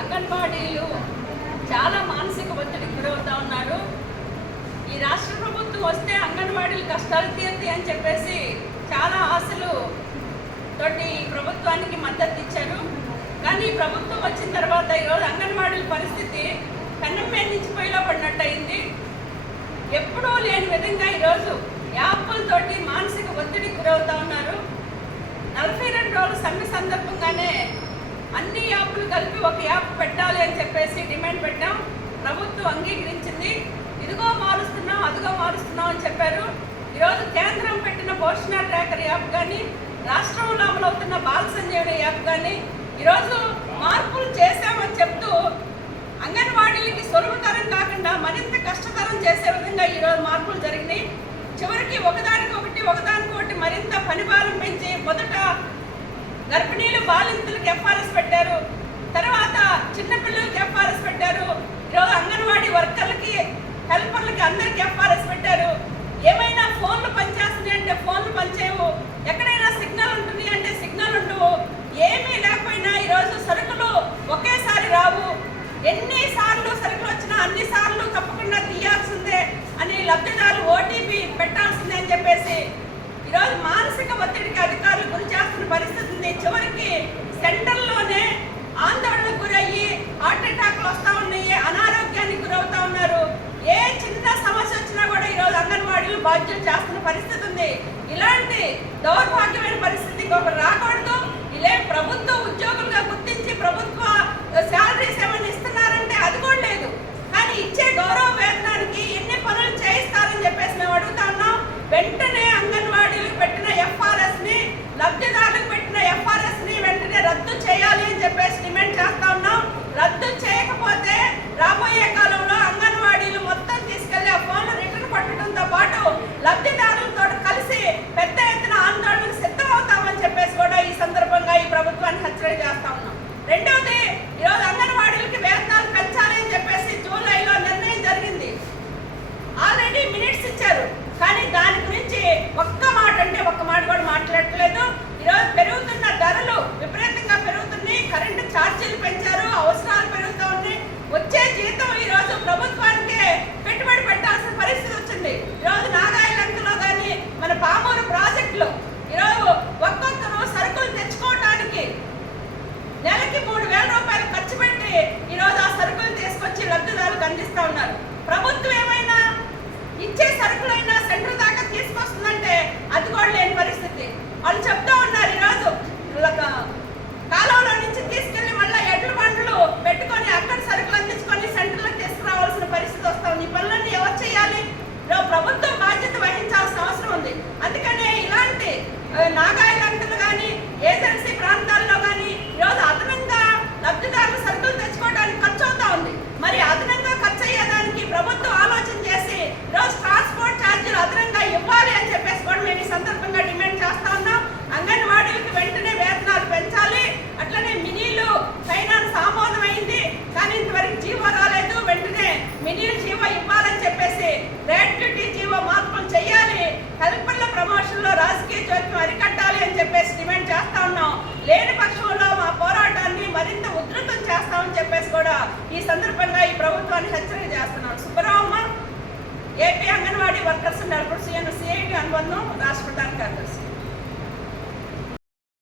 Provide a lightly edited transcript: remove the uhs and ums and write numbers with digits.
అంగన్వాడీలు చాలా మానసిక ఒత్తిడికి గురవుతా ఉన్నారు. ఈ రాష్ట్ర ప్రభుత్వం వస్తే అంగన్వాడీలు కష్టాలు తీరుతాయి అని చెప్పేసి చాలా ఆశలు తోటి ప్రభుత్వానికి మద్దతు ఇచ్చారు. కానీ ప్రభుత్వం వచ్చిన తర్వాత ఈరోజు అంగన్వాడీల పరిస్థితి కన్నం మీద నుంచి పొయ్యిలో పడినట్టు అయింది. ఎప్పుడూ లేని విధంగా ఈరోజు యాప్లతోటి మానసిక ఒత్తిడికి గురవుతా ఉన్నారు. 42 రోజుల సమ్మె సందర్భంగానే అన్ని యాప్లు కలిపి ఒక యాప్ పెట్టాలి అని చెప్పేసి డిమాండ్ పెట్టాం. ప్రభుత్వం అంగీకరించింది. ఇదిగో మారుస్తున్నాం, అదిగో మారుస్తున్నాం అని చెప్పారు. ఈరోజు కేంద్రం పెట్టిన పోషణ ట్రాకర్ యాప్ కానీ, రాష్ట్రంలో అమలవుతున్న బాల సంజీవని యాప్ కానీ ఈరోజు మార్పులు చేశామని చెప్తూ అంగన్వాడీలకి సులభతరం కాకుండా మరింత కష్టతరం చేసే విధంగా ఈరోజు మార్పులు జరిగినాయి. చివరికి ఒకదానికొకటి మరింత పనిభారం పెంచి మొదట గర్భిణీలు బాలింతలకు ఎఫ్ఆర్ఎస్ పెట్టారు, తర్వాత చిన్నపిల్లలకి ఎఫ్ఆర్ఎస్ పెట్టారు. ఈరోజు అంగన్వాడీ వర్కర్లకి, హెల్పర్లకి అందరికీ ఎఫ్ఆర్ఎస్ పెట్టారు. ఏమైనా ఫోన్లు పనిచేస్తున్నాయి అంటే ఫోన్లు పనిచేయవు, ఎక్కడైనా సిగ్నల్ ఉంటుంది అంటే సిగ్నల్ ఉండవు. ఏమీ లేకపోయినా ఈరోజు సరుకులు ఒకేసారి రావు. ఎన్నిసార్లు సరుకులు వచ్చినా అన్నిసార్లు తప్పకుండా తీయాల్సిందే అని లబ్ధిదారులు ఓటీపీ పెట్టాల్సిందే అని చెప్పేసి ఈరోజు మానసిక ఒత్తిడికి అధికారులు గురి చేస్తున్న పరిస్థితి ఉంది. చివరికి సెంటర్లోనే ఆందోళనకు గురయ్యి హార్ట్ అటాక్లు వస్తూ ఉన్నాయి, అనారోగ్యానికి గురవుతా ఉన్నారు. ఏ చిన్న సమస్య వచ్చినా కూడా ఈరోజు అంగన్వాడీలు బాధ్యత చేస్తున్న పరిస్థితి ఉంది. ఇలాంటి దౌర్భాగ్యమైన పరిస్థితి ఇంకొకరు రాకూడదు. ఇలా ప్రభుత్వ ఉద్యోగులుగా గుర్తించి ప్రభుత్వ శాలరీస్ ఏమైనా ఇస్తున్నారంటే అది కూడా లేదు. కానీ ఇచ్చే గౌరవ వేతనానికి ఎన్ని పనులు చేయిస్తారని చెప్పేసి మేము అడుగుతా ఉన్నాం. వెంటనే అంగన్వాడీలకు పెట్టిన ఎఫ్ఆర్ఎస్ని, లబ్ధిదారులకు పెట్టిన ఎఫ్ఆర్ఎస్ని వెంటనే రద్దు చేయాలి అని చెప్పేసి డిమాండ్ చేస్తా ఉన్నాం. రద్దు చేయకపోతే రాబోయే కాలంలో అంగన్వాడీలు మొత్తం తీసుకెళ్లి ఆ ఫోన్లు రిటర్న్ పట్టడంతో పాటు లబ్ధిదారులతో కలిసి పెద్ద ఎత్తున ఆందోళనకు సిద్ధమవుతామని చెప్పేసి కూడా ఈ సందర్భంగా ఈ ప్రభుత్వాన్ని హెచ్చరిక చేస్తా ఉన్నాం. రెండవది, ఈరోజు అంగన్వాడీలకి వేతనాలు పెంచాలి అని చెప్పేసి జూలైలో నిర్ణయం జరిగింది. ఆల్రెడీ మినిట్స్ ఇచ్చారు, కానీ దాని గురించి ఒక్క మాట కూడా మాట్లాడట్లేదు. ఈరోజు పెరుగుతున్న ధరలు విపరీతంగా పెరుగుతున్నాయి, కరెంటు ఛార్జీలు పెంచారు, అవసరాలు పెరుగుతూ ఉన్నాయి. వచ్చే జీతం ఈరోజు ప్రభుత్వానికే పెట్టుబడి పెట్టాల్సిన పరిస్థితి వచ్చింది. ఈరోజు నాగాయలంకలో కానీ మన పామూరు ప్రాజెక్టులో ఈరోజు ఒక్కొక్కరు సరుకులు తెచ్చుకోవడానికి నెలకి 3,000 రూపాయలు ఖర్చు పెట్టి ఈరోజు ఆ సరుకులు తీసుకొచ్చి లబ్ధిదారులకు అందిస్తూ ఉన్నారు. ప్రభుత్వం ఏమైనా ఇచ్చే సరుకులైనా సెంటర్ దాకా తీసుకొస్తుందంటే అది కూడా లేని పరిస్థితి. వాళ్ళు చెప్తా ఉన్నారు, ఈరోజు కాలంలో నుంచి తీసుకెళ్లి మళ్ళీ ఎడ్ల బండ్లు పెట్టుకొని అక్కడ సరుకులు అందించుకొని సెంటర్లకు తీసుకురావాల్సిన పరిస్థితి వస్తూ ఉంది. ఈ పనులన్నీ ఎవరు చేయాలి? ప్రభుత్వం బాధ్యత వహించాల్సిన అవసరం ఉంది. అందుకనే ఇలాంటి నాగాయలంకలు కానీ ఏజెన్సీ ప్రాంతాల్లో కానీ ఈరోజు అదనంగా లబ్ధిదారులు సరుకులు తెచ్చుకోవడానికి ఖర్చు అవుతా ఉంది. మరి అదనంగా ఖర్చు అయ్యేదానికి ప్రభుత్వం ఆలోచన చేసి ఈరోజు ట్రాన్స్పోర్ట్ ఛార్జీలు అదనంగా ఇవ్వాలి అని చెప్పేసి కూడా మేము ఈ సందర్భంగా డిమాండ్ చేస్తా ఉన్నాం. అంగన్వాడీలకు వెంటనే వేతనాలు పెంచాలి. అట్లనే మినీలు ఫైనాన్స్ ఆమోదమైంది, కానీ ఇంతవరకు జీవో రాలేదు. వెంటనే మినీలు జీవో ఇవ్వాలని చెప్పేసి గ్రాట్యుటీ జీవో మార్పులు చేయాలి. హెల్పర్ల ప్రమోషన్లో రాజకీయ జోక్యం అరికట్టాలి అని చెప్పేసి డిమాండ్ చేస్తా ఉన్నాం. లేని పక్షంలో మా పోరాటాన్ని మరింత ఉధృతం చేస్తామని చెప్పేసి కూడా ఈ సందర్భంగా ఈ ప్రభుత్వాన్ని హెచ్చరిక చేస్తున్నాం. సుబ్బరామమ్మ, ఏపీ అంగన్వాడీ వర్కర్స్ నలుగురు సిఐటి అనుబంధం రాష్ట్ర ప్రధాన కార్యదర్శి.